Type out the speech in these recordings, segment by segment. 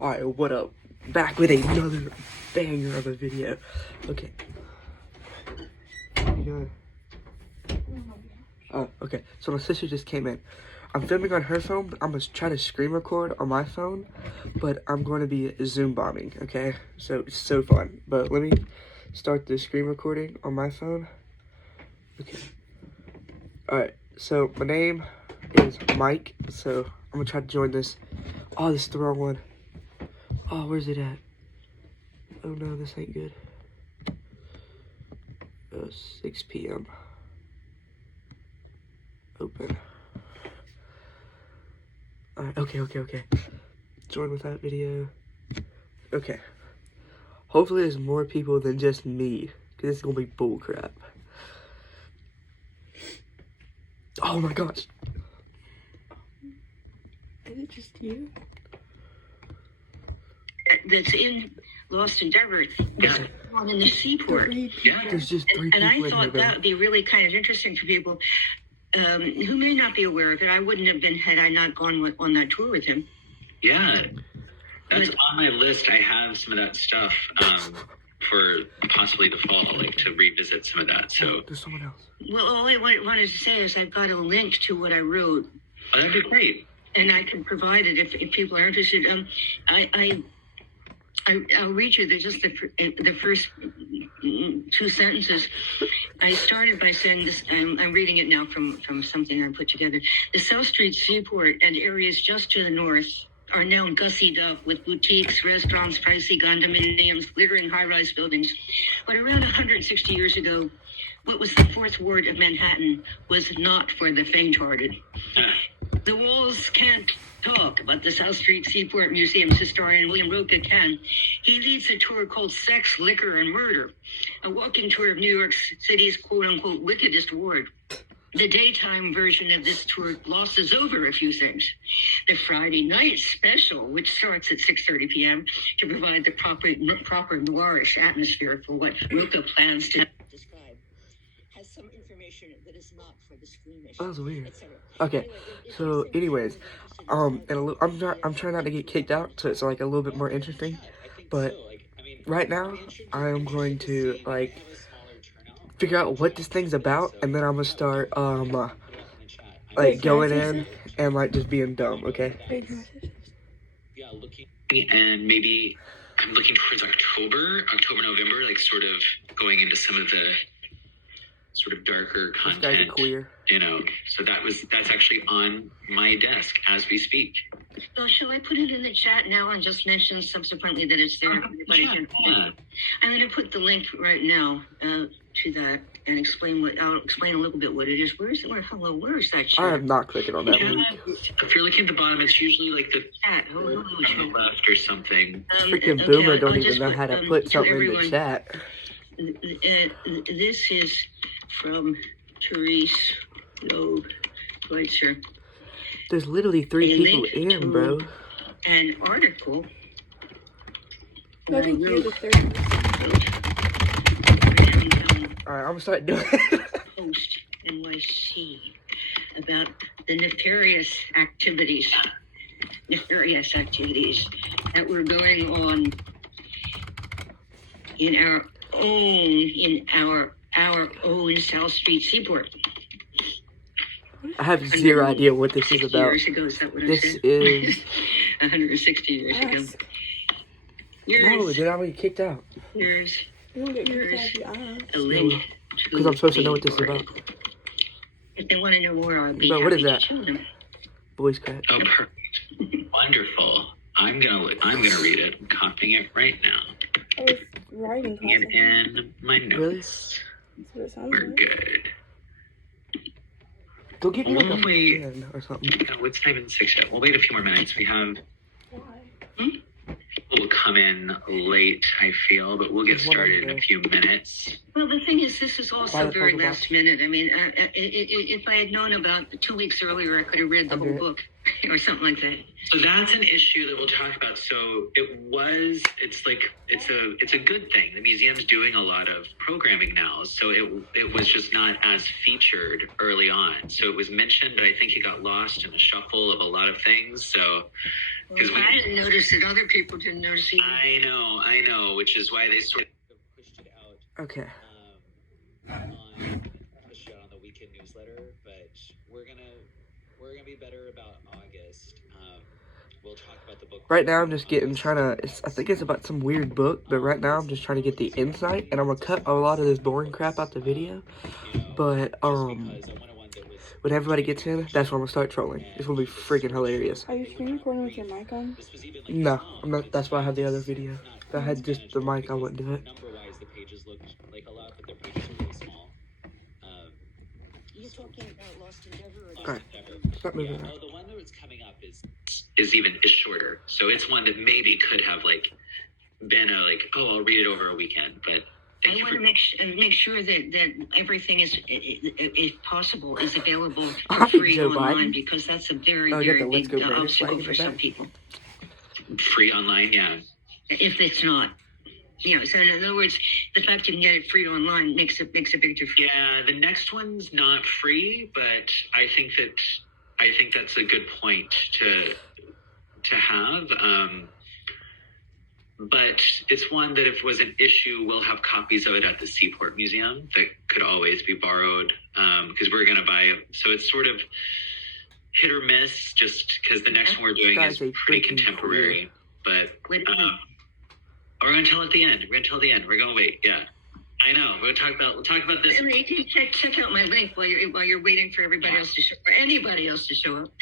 Alright, what up? Back with another banger of a video. Okay. What are you doing? Oh, okay. So my sister just came in. I'm filming on her phone, but I'm gonna try to screen record on my phone, but I'm going to be Zoom bombing, okay? So it's so fun. But let me start the screen recording on my phone. Okay. Alright, so my name is Mike, so I'm gonna try to join this. Oh, this is the wrong one. Oh, where's it at? Oh no, this ain't good. 6 p.m. Open. Alright, okay. Join without video. Okay. Hopefully there's more people than just me, because this is gonna be bullcrap. Oh my gosh. Is it just you? That's in Lost Endeavor. Yeah. On in the seaport. Yeah. There's just 3 people and I in thought here, that would be really kind of interesting for people who may not be aware of it. I wouldn't have been had I not gone on that tour with him. Yeah, that's on my list. I have some of that stuff for possibly the fall, like to revisit some of that. So there's someone else. Well, all I wanted to say is I've got a link to what I wrote. Oh, that'd be great. And I can provide it if people are interested. I'll read you the first 2 sentences. I started by saying this. I'm reading it now from something I put together. The South Street Seaport and areas just to the north are now gussied up with boutiques, restaurants, pricey condominiums, glittering high-rise buildings. But around 160 years ago, what was the Fourth Ward of Manhattan was not for the faint-hearted. The walls can't talk, about the South Street Seaport Museum's historian William Roca can. He leads a tour called Sex, Liquor, and Murder, a walking tour of New York City's quote-unquote wickedest ward. The daytime version of this tour glosses over a few things. The Friday night special, which starts at 6:30 p.m. to provide the proper noirish atmosphere for what Roca plans to describe, has some information that is not for the squeamish. That was weird. Okay, so anyways, I'm trying not to get kicked out, so it's like a little bit more interesting. But right now, I am going to like figure out what this thing's about, and then I'm gonna start like going in and like just being dumb. Okay. Yeah, and maybe I'm looking towards October, November, like sort of going into some of the sort of darker content. This guy's a queer. You know, so that's actually on my desk as we speak. Well, shall I put it in the chat now and just mention subsequently that it's there? Yeah. I'm going to put the link right now to that and I'll explain a little bit what it is. Where is that chat? I am not clicking on that link. If you're looking at the bottom, it's usually like the chat. on the left or something. Freaking Boomer don't even know how to put something in the chat. This is from Therese Loeb Schweitzer. There's literally 3 people in, bro. An article. I think you're the third. Alright, I'm gonna start doing it. Post NYC about the nefarious activities that were going on in our own South Street Seaport. I have zero idea what this is about. Years ago, is that what This I said? is 160 years ago. no, did I get kicked out? Here's You won't get kicked out if you a link because I'm supposed to know what this is about. If they want to know more, I'll be But happy what is to that? show them. Voice crack. Oh, perfect. Wonderful. I'm gonna read it. I'm copying it right now. I was writing Putting it in my notes. That's what it sounds We're like. good. Go get me like a Wait. pen or something. No, it's not even 6 yet. We'll wait a few more minutes. We have Why? people will come in late, I feel, but we'll get started in a few minutes. Well, the thing is, this is also very puzzle last minute. I mean, if I had known about 2 weeks earlier, I could have read the whole book or something like that. So that's an issue that we'll talk about. So it's a good thing. The museum's doing a lot of programming now. So it was just not as featured early on. So it was mentioned, but I think it got lost in the shuffle of a lot of things. So Because I didn't notice it. Other people didn't notice either. I know, which is why they sort of pushed it out. Okay. Pushed it out on the weekend newsletter, but we're gonna be better about August. We'll talk about the book. Right now I'm just I think it's about some weird book, but right now I'm just trying to get the insight, and I'm gonna cut a lot of this boring crap out the video. But when everybody gets in, that's when I'm gonna start trolling. It's gonna be freaking hilarious. Are you screen recording with your mic on? No, I'm not. That's why I have the other video. If I had just the mic, I wouldn't do it. Number-wise, the pages look like a lot, but their pages are really small. You're talking about Lost Endeavor? Alright, stop moving around. The one that's coming up is shorter, so it's one that maybe could have like been I'll read it over a weekend, but I want to make sure that everything is, if possible, is available for free Joe online, Biden. because that's a very, Oh, you got very the Let's big Go Brandon obstacle flag for in the some back? people. free online. Yeah, If it's not, so in other words, the fact you can get it free online makes a big difference. yeah. The next one's not free, but I think that's a good point to have. But it's one that if it was an issue, we'll have copies of it at the Seaport Museum that could always be borrowed, because we're going to buy it. So it's sort of hit or miss, just because the next one we're doing Guys, is pretty freaking contemporary. But Wait a minute. we're going to tell at the end. We're going to tell the end. We're going to wait. Yeah, I know. We'll talk about this. I mean, you can check out my link while you're waiting for everybody else to show, or anybody else to show up.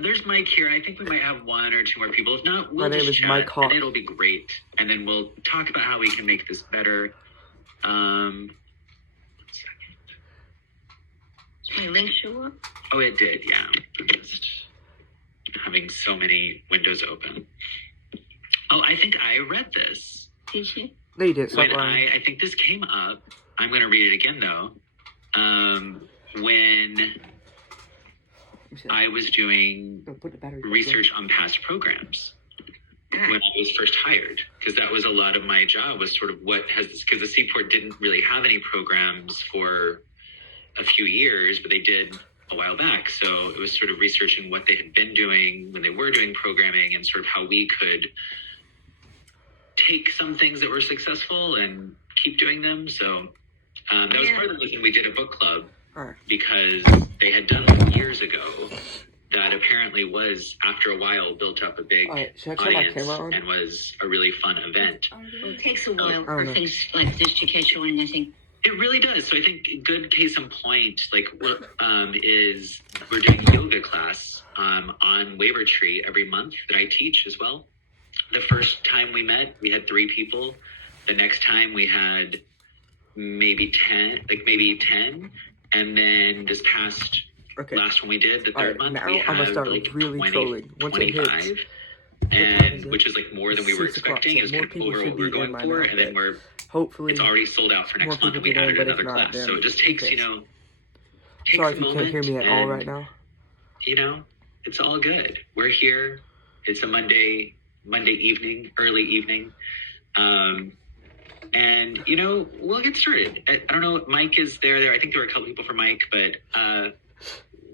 There's Mike here. I think we might have one or two more people. If not, we'll My just name is chat, Mike Hawk. and it'll be great. And then we'll talk about how we can make this better. One second. Did my link show up? Oh, it did. Yeah. I'm just having so many windows open. Oh, I think I read this. Did you? No, you didn't. Stop When lying. I think this came up. I'm going to read it again though. When I was doing No, put the battery back in. research on past programs when I was first hired, because that was a lot of my job, was sort of what has this, because the Seaport didn't really have any programs for a few years, but they did a while back. So it was sort of researching what they had been doing when they were doing programming, and sort of how we could take some things that were successful and keep doing them. So that was part of the reason we did a book club. Alright. Because they had done one years ago that apparently was, after a while, built up a big Alright, should I turn my audience camera on? and was a really fun event. Well, it takes a while I for don't know. things like this to catch on, I think. It really does. So I think a good case in point, like what is we're doing a yoga class on Waver Tree every month that I teach as well. The first time we met, we had 3 people. The next time we had maybe 10. And then this past Okay. last one we did, the third month, now we I'm gonna had start like really 20, trolling. Once it hits, 25, time is and it? which is like more than we were 6 o'clock, expecting. so It was more kind of people over should what we were be in going by for, now, and then but hopefully it's already sold out for more next month, and people we get in, added but if another not, class. then So it just who takes, cares? takes Sorry a if you can't hear me at all and, right now. It's all good. We're here. It's a Monday evening, early evening. And, we'll get started. I don't know, Mike is there. I think there were a couple people for Mike, but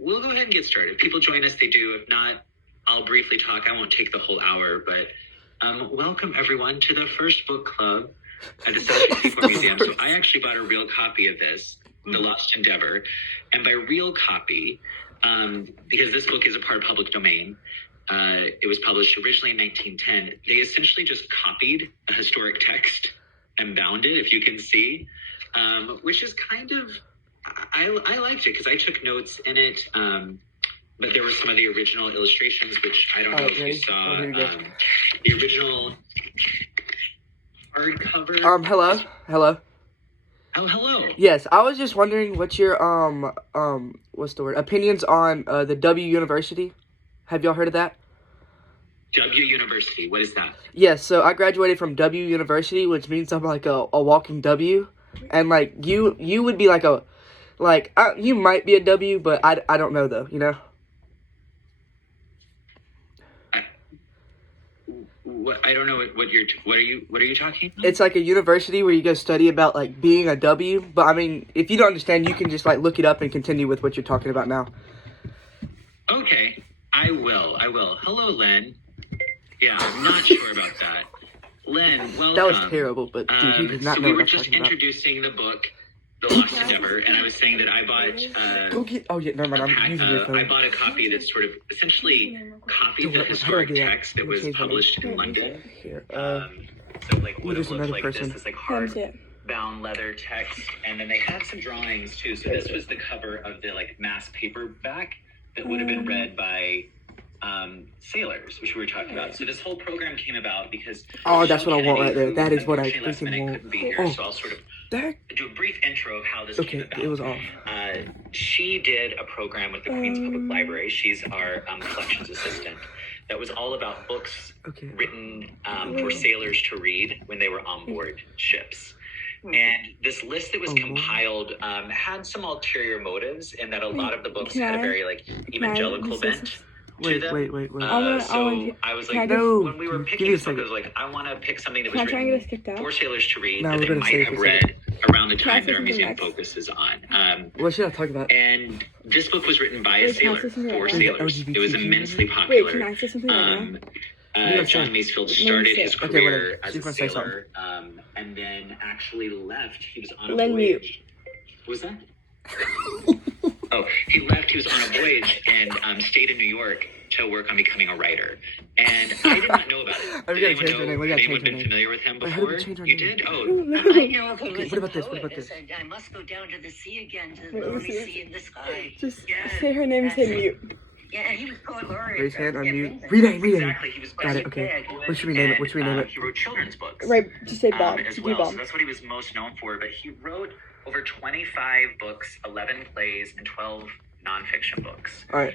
we'll go ahead and get started. If people join us, they do. If not, I'll briefly talk. I won't take the whole hour, but welcome, everyone, to the first book club at the South Seaport Museum. So I actually bought a real copy of this, The Lost Endeavor. And by real copy, because this book is a part of public domain, it was published originally in 1910. They essentially just copied a historic text and bound it, if you can see, which is kind of, I liked it because I took notes in it, but there were some of the original illustrations, which I don't know if you saw. here you go. The original hardcover. Hello. Oh, hello. Yes, I was just wondering what's your what's the word? Opinions on the W University. Have y'all heard of that? W University. What is that? Yes, so I graduated from W University, which means I'm like a walking W, and like you would be like you might be a W, but I don't know though, I don't know what are you talking about? It's like a university where you go study about like being a W, but I mean, if you don't understand, you can just like look it up and continue with what you're talking about now. Okay, I will. Hello, Len. Yeah, I'm not sure about that. Len, welcome. That was terrible, but dude, he did not so know we what were I'm just talking about. introducing the book, The Lost Endeavor, and I was saying that I bought. Go get. Oh yeah, never mind. I'm using your phone. I bought a copy that sort of essentially copied the How do I historic do that? text that was Change my name. published in London. Here. So like would have there's looked another like person. this like That's it. hard-bound leather text, and then they had some drawings too. So this was the cover of the like mass paperback that would have been read by sailors, which we were talking about. So this whole program came about because Oh, that's what I want right there. who That is what I unfortunately last freaking minute want. couldn't be here, Oh, so I'll sort of that. do a brief intro of how this came Okay, about. it was off. She did a program with the Queen's Public Library. She's our collections assistant. That was all about books written for sailors to read when they were on board ships. And this list that was compiled had some ulterior motives in that a lot of the books had a very like evangelical bent. Wait. So I was like, No, when we were give picking me a this book, I second. was like, I want to pick something that Can I was try and get us written kicked out? for sailors to read No, that we're they gonna might save have for a read around the Can I time say that our something museum next? focuses on. What should I talk about? And this book was written by a Wait, can I sailor say something for right now? sailors. It was LGBT immensely Wait, popular. can I say something right now? John Masefield started his Okay, career whatever. as You a can say sailor, and then actually left. He was on a Len mute. voyage. What was that? Oh, he left. He was on a voyage and stayed in New York to work on becoming a writer. And I did not know about it. We Did gotta change her name. We gotta anyone change her been name. familiar with him Wait, how do we before? change her You name? did? Oh, I know of him Okay, as what a about this? What poet about who this? said, I must go down to the sea again, to Wait, the let me lonely see. sea in the sky. Just Yeah, say her name and say mute. Yeah, and he was poet laureate. Raise hand, Yeah, unmute. England. Rename. exactly. He was Got it, okay. What should we name it? What should we name it? He wrote children's books. Right, just say Bob. As Do well. Bob. So that's what he was most known for. But he wrote over 25 books, 11 plays, and 12 nonfiction books. Alright.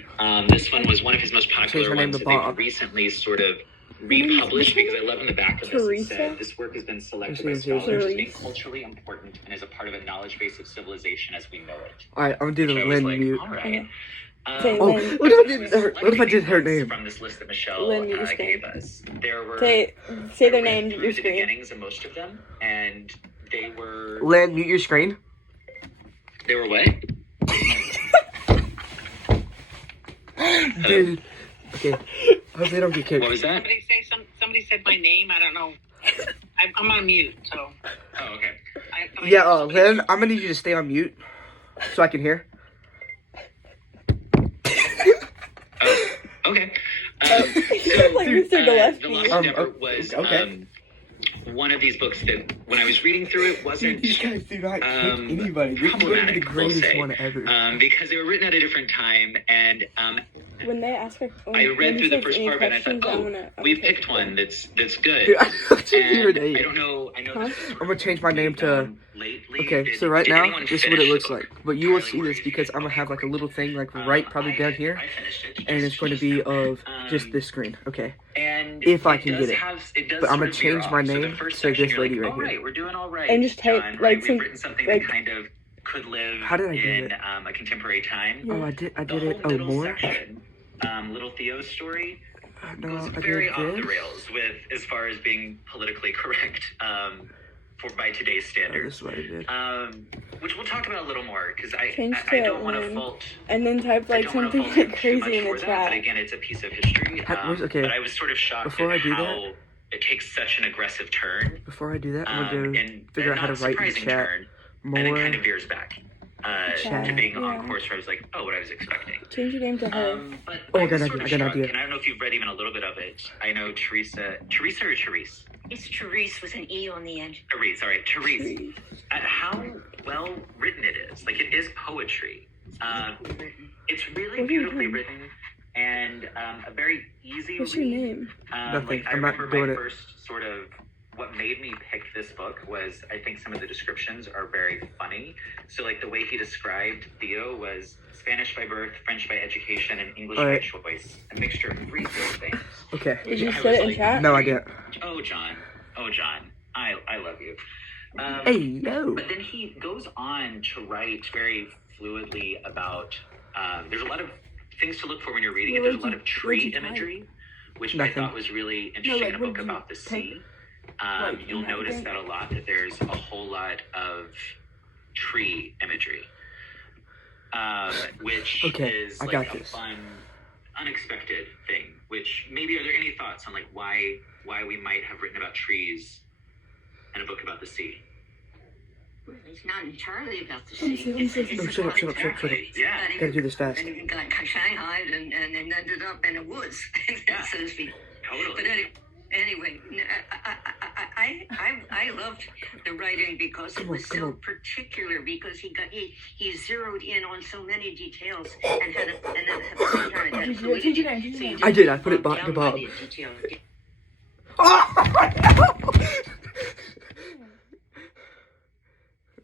This one was one of his most Change popular my name ones to that they've Bob. recently sort of republished because I love in the back of this it Teresa? said, this work has been selected by Teresa. scholars as being Teresa. culturally important and as a part of a knowledge base of civilization as we know it. Alright, I'm gonna do the Which I was Lynn like, mute. all right. Say Oh, Lynn. what if I did her name? From this list that Michelle Lynn, you just gave go. us, there were Say I their read name, through your the screen. beginnings of most of them, and they were Lynn, mute your screen. what? Dude. Okay. Hopefully I don't get kicked. What was that? Somebody said my name. I don't know. I'm on mute, so. Oh, okay. Yeah, Lynn, I'm gonna need you to stay on mute so I can hear. Oh, okay. Like Mr. The Gillespie. Lost Endeavor was okay. one of these books that, when I was reading through it, wasn't These guys do not kick anybody. This is going to be the problematic, we'll greatest say, one ever. because they were written at a different time, and When they ask her, I read through the first part of it, and I thought, oh, we've picked one that's good. Dude, I have to hear And it. I don't know. I know. Huh? This is I'm gonna change my name to. lately. Okay, so right Did now, anyone this is what finish it looks the like. book? But you will Kylie, see where this did you because get I'm gonna it? have like a little thing like right probably down here, I finished it. and it's going to be of just this screen. Okay. And if I it can does get it. have- it does But I'm sort gonna of veer change my off. So the name first to section, this you're lady like, right all here. right, we're doing all right. And just type, John, like, right? We've some- written something like- that kind of could live How did I do in it? a contemporary time. Oh, I did The it. whole Oh, middle more. section, Little Theo's story, No, goes I very did off the this. rails with as far as being politically correct by today's Oh, this standards. is what I did. Which we'll talk about a little more because I Change I to don't want to Lynn. fault. And then type I like don't wanna something fault him like too much crazy in for the that, chat. but again, it's a piece of history. Okay. But I was sort of shocked Before at I do how that- it takes such an aggressive turn. Before I do that, I'm gonna go And figure out how to not write in the surprising chat turn, and then more. kind of veers back Chat. to being Yeah. on course where I was like, oh, what I was expecting. Change your name to her. But Oh, I was got an sort idea, of I got an shocked, idea. and I don't know if you've read even a little bit of it. I know Teresa or Therese? It's Therese with an E on the end. Therese, all right, Therese. At how well written it is. Like, it is poetry. It's really What are you beautifully doing? written and a very easy What's your read. name? Nothing. I I'm not remember doing my it. first sort of what made me pick this book was I think some of the descriptions are very funny. So like the way he described Theo was Spanish by birth, French by education, and English All right. by choice. A mixture of three good things. Okay. Did you I say was it in like, chat? No, I didn't. Oh John, I love you. Hey, yo. But then he goes on to write very fluidly about. There's a lot of things to look for when you're reading it. There's a lot of tree imagery, which I Nothing. thought was really interesting in a book what'd you about the take? sea. Like, You'll in that notice thing? that a lot, that there's a whole lot of tree imagery, which Okay, is I like got a this. fun unexpected thing. Which maybe are there any thoughts on like why we might have written about trees in a book about the sea? Well, it's not entirely about the Let me sea. see, let me see. It's Oh, shut up, shut up, shut up, shut up. Yeah. Gotta do this fast. And you got Shanghai and ended up in the woods, so to speak. Totally. But anyway, I loved the writing because it was Come so on. particular. Because he zeroed in on so many details and had at the same time it had Did you- fluidity. did you know- did you So know? didn't I did, I put it bog to down Bob. by the detail. Oh,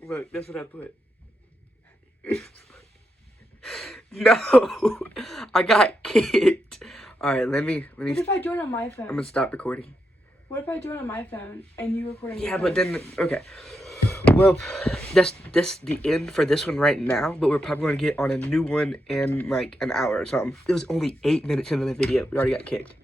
look, that's what I put. No, I got kicked. All right, let me. What if I do it on my I'm phone? gonna stop recording. What if I do it on my phone and you record on your Yeah, phone? but then okay. Well, that's the end for this one right now. But we're probably gonna get on a new one in like an hour or something. It was only 8 minutes into the video. We already got kicked.